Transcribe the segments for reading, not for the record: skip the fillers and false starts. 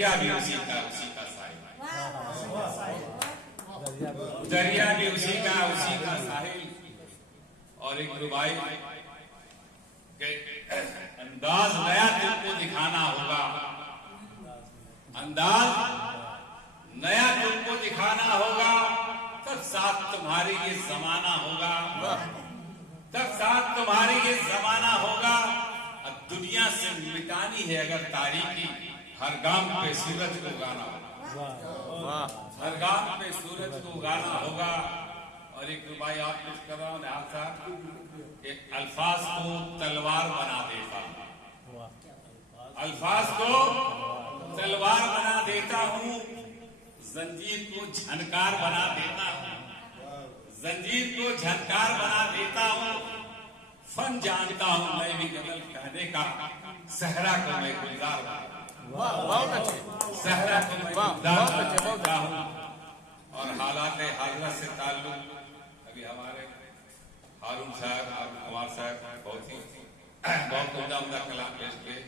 दरिया भी उसी का साहिल, दरिया भी उसी का साहिल। और एक रुबाई के अंदाज नया तुमको दिखाना होगा, अंदाज नया तुमको दिखाना होगा, तब साथ तुम्हारी ये जमाना होगा, तब साथ तुम्हारी ये जमाना होगा। अब दुनिया से मिटानी है अगर तारीखी, हर गांव पे सूरज को गाना होगा, हर गांव पे सूरज को गाना होगा। और एक भाई आप कुछ कर रहा हूं साहब, एक अल्फाज को तलवार बना देता, अल्फाज को तलवार बना देता हूं, जंजीर को झनकार बना देता हूं, जंजीर को झनकार बना देता हूं। फन जानता हूं मैं भी गजल कहने का, सहरा को मैं गुलजार सहरा को मैं गुलजार हूं। और हालात हाजरा से ताल्लुक अभी हमारे हारून साहब, कुमार साहब बहुत उम्दा कलाम पेश किए।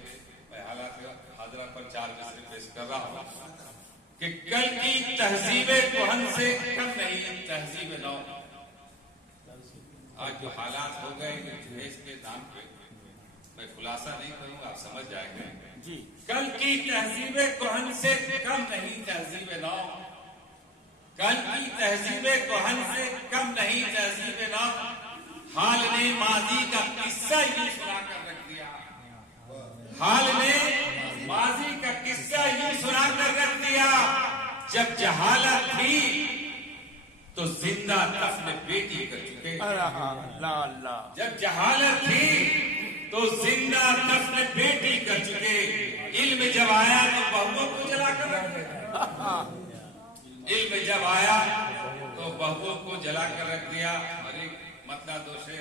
मैं हालात हाजरा पर 4 मिसरे पेश कर रहा हूं कि कल की तहजीबे कोहन से कम नहीं तहजीब नौ। आज जो हालात हो गए जहेज के नाम पे, मैं खुलासा नहीं करूंगा, आप समझ जाएंगे जी। कल की तहजीबे कोहन से कम नहीं तहजीब नौ, कल की तहजीबे कोहन से कम नहीं तहजीब नौ। हाल ने माजी का किस्सा यूं सुनाकर रख दिया, हाल ने माजी का किस्सा यूं सुनाकर रख दिया। जब जहालत थी तो जिंदा दफन बेटी कर चुके, जब जहालत थी तो जिंदा दफन बेटी कर चुके। इल्म जब आया तो बहुओं को जलाकर रख दिया, इल्म जब आया तो बहुओं को जलाकर रख दिया। मतलब दोषे